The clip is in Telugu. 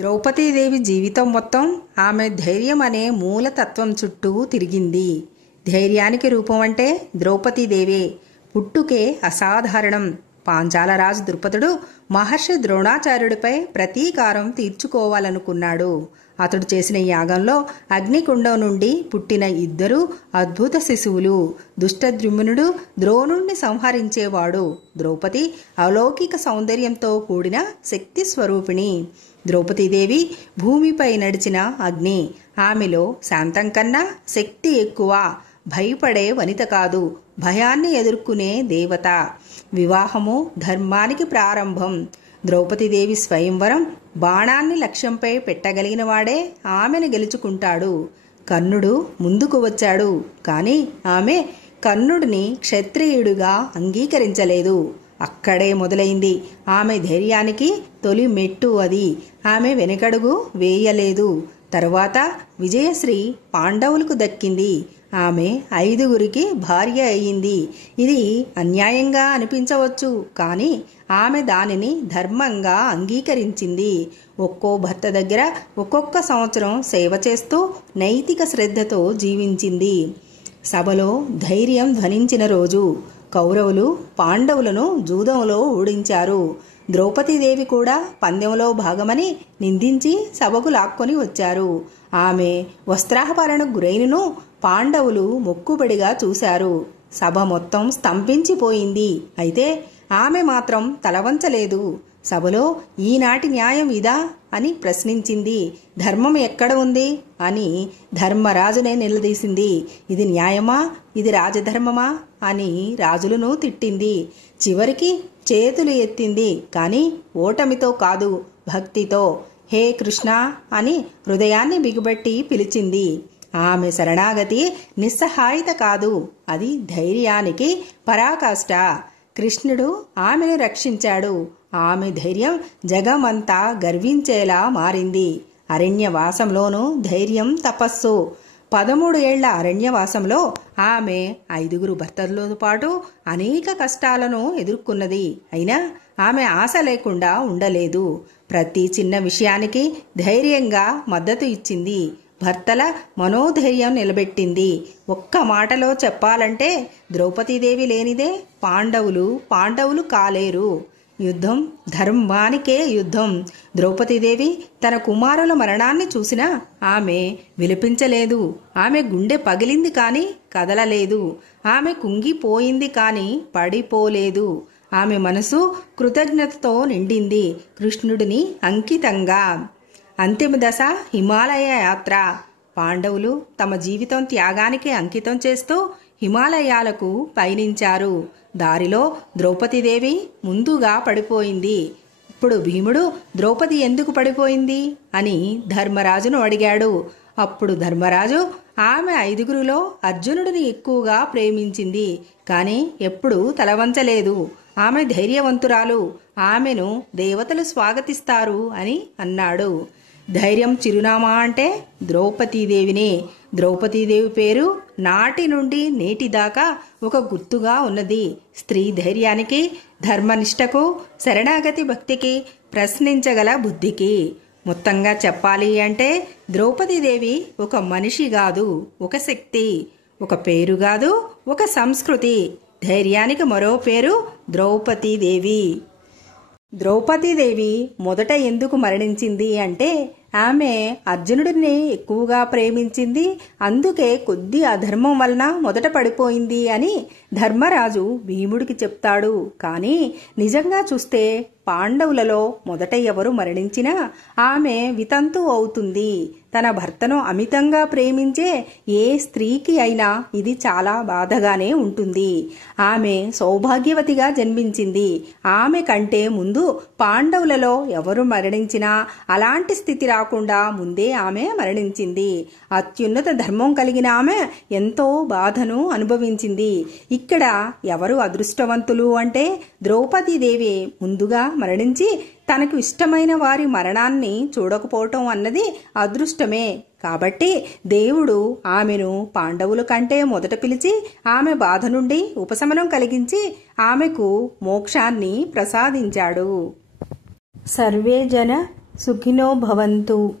ద్రౌపదీదేవి జీవితం మొత్తం ఆమె ధైర్యం అనే మూలతత్వం చుట్టూ తిరిగింది. ధైర్యానికి రూపం అంటే ద్రౌపదీదేవే. పుట్టుకే అసాధారణం. పాంచాలరాజు ద్రుపదుడు మహర్షి ద్రోణాచార్యుడిపై ప్రతీకారం తీర్చుకోవాలనుకున్నాడు. అతడు చేసిన యాగంలో అగ్నికుండం నుండి పుట్టిన ఇద్దరు అద్భుత శిశువులు. దుష్టద్యుమ్నుడు ద్రోణుణ్ణి సంహరించేవాడు. ద్రౌపది అలౌకిక సౌందర్యంతో కూడిన శక్తి స్వరూపిణి. ద్రౌపదీదేవి భూమిపై నడిచిన అగ్ని. ఆమెలో శాంతం కన్నా శక్తి ఎక్కువ. భయపడే వనిత కాదు, భయాన్ని ఎదుర్కొనే దేవత. వివాహము ధర్మానికి ప్రారంభం. ద్రౌపదీదేవి స్వయంవరం బాణాన్ని లక్ష్యంపై పెట్టగలిగిన వాడే ఆమెను గెలుచుకుంటాడు. కర్ణుడు ముందుకు వచ్చాడు, కానీ ఆమె కర్ణుడిని క్షత్రియుడిగా అంగీకరించలేదు. అక్కడే మొదలైంది ఆమె ధైర్యానికి తొలి మెట్టు. అది ఆమె వెనకడుగు వేయలేదు. తరువాత విజయశ్రీ పాండవులకు దక్కింది. ఆమె 5గురికి భార్య అయ్యింది. ఇది అన్యాయంగా అనిపించవచ్చు, కానీ ఆమె దానిని ధర్మంగా అంగీకరించింది. ఒక్కో భర్త దగ్గర ఒక్కొక్క సంవత్సరం సేవ చేస్తూ నైతిక శ్రద్ధతో జీవించింది. సభలో ధైర్యం ధ్వనించిన రోజు. కౌరవులు పాండవులను జూదంలో ఓడించారు. ద్రౌపదీదేవి కూడా పందెంలో భాగమని నిందించి సభకు లాక్కొని వచ్చారు. ఆమె వస్త్రాపహరణకు గురైనను పాండవులు మొక్కుబడిగా చూశారు. సభ మొత్తం స్తంభించిపోయింది. అయితే ఆమె మాత్రం తలవంచలేదు. సభలో ఈనాటి న్యాయం ఇదా అని ప్రశ్నించింది. ధర్మం ఎక్కడ ఉంది అని ధర్మరాజునే నిలదీసింది. ఇది న్యాయమా, ఇది రాజధర్మమా అని రాజులను తిట్టింది. చివరికి చేతులు ఎత్తింది, కానీ ఓటమితో కాదు, భక్తితో. హే కృష్ణ అని హృదయాన్ని బిగుబట్టి పిలిచింది. ఆమె శరణాగతి నిస్సహాయత కాదు, అది ధైర్యానికి పరాకాష్ట. కృష్ణుడు ఆమెను రక్షించాడు. ఆమె ధైర్యం జగమంతా గర్వించేలా మారింది. అరణ్యవాసంలోనూ ధైర్యం తపస్సు. 13 ఏళ్ల అరణ్యవాసంలో ఆమె 5గురు భర్తలతో పాటు అనేక కష్టాలను ఎదుర్కొన్నది. అయినా ఆమె ఆశ లేకుండా ఉండలేదు. ప్రతి చిన్న విషయానికి ధైర్యంగా మద్దతు ఇచ్చింది. భర్తల మనోధైర్యం నిలబెట్టింది. ఒక్క మాటలో చెప్పాలంటే ద్రౌపదీదేవి లేనిదే పాండవులు కాలేరు. యుద్ధం ధర్మానికే యుద్ధం. ద్రౌపదీదేవి తన కుమారుల మరణాన్ని చూసినా ఆమె విలపించలేదు. ఆమె గుండె పగిలింది కానీ కదలలేదు. ఆమె కుంగిపోయింది కానీ పడిపోలేదు. ఆమె మనసు కృతజ్ఞతతో నిండింది, కృష్ణుడిని అంకితంగా. అంతిమ దశ హిమాలయ యాత్ర. పాండవులు తమ జీవితం త్యాగానికి అంకితం చేస్తూ హిమాలయాలకు పయనించారు. దారిలో ద్రౌపదీదేవి ముందుగా పడిపోయింది. ఇప్పుడు భీముడు ద్రౌపది ఎందుకు పడిపోయింది అని ధర్మరాజును అడిగాడు. అప్పుడు ధర్మరాజు ఆమె 5గురిలో అర్జునుడిని ఎక్కువగా ప్రేమించింది, కానీ ఎప్పుడూ తలవంచలేదు. ఆమె ధైర్యవంతురాలు, ఆమెను దేవతలు స్వాగతిస్తారు అని అన్నాడు. ధైర్యం చిరునామా అంటే ద్రౌపదీదేవినే. ద్రౌపదీదేవి పేరు నాటి నుండి నేటి దాకా ఒక గుర్తుగా ఉన్నది. స్త్రీ ధైర్యానికి, ధర్మనిష్టకు, శరణాగతి భక్తికి, ప్రశ్నించగల బుద్ధికి. మొత్తంగా చెప్పాలి అంటే ద్రౌపదీదేవి ఒక మనిషి కాదు, ఒక శక్తి. ఒక పేరు కాదు, ఒక సంస్కృతి. ధైర్యానికి మరో పేరు ద్రౌపదీదేవి. ద్రౌపదీదేవి మొదట ఎందుకు మరణించింది అంటే ఆమె అర్జునుడిని ఎక్కువగా ప్రేమించింది, అందుకే కొద్ది అధర్మం వలన మొదట పడిపోయింది అని ధర్మరాజు భీముడికి చెప్తాడు. కానీ నిజంగా చూస్తే పాండవులలో మొదట ఎవరు మరణించినా ఆమె వితంతు అవుతుంది. తన భర్తను అమితంగా ప్రేమించే ఏ స్త్రీకి అయినా ఇది చాలా బాధగానే ఉంటుంది. ఆమె సౌభాగ్యవతిగా జన్మించింది. ఆమె కంటే ముందు పాండవులలో ఎవరు మరణించినా అలాంటి స్థితి రాకుండా ముందే ఆమె మరణించింది. అత్యున్నత ధర్మం కలిగిన ఆమె ఎంతో బాధను అనుభవించింది. ఇక్కడ ఎవరు అదృష్టవంతులు అంటే ద్రౌపదీదేవి ముందుగా మరణించి తనకు ఇష్టమైన వారి మరణాన్ని చూడకపోవటం అన్నది అదృష్టమే. కాబట్టి దేవుడు ఆమెను పాండవుల కంటే మొదట పిలిచి ఆమె బాధ నుండి ఉపశమనం కలిగించి ఆమెకు మోక్షాన్ని ప్రసాదించాడు. సర్వే జన సుఖినో భవంతు.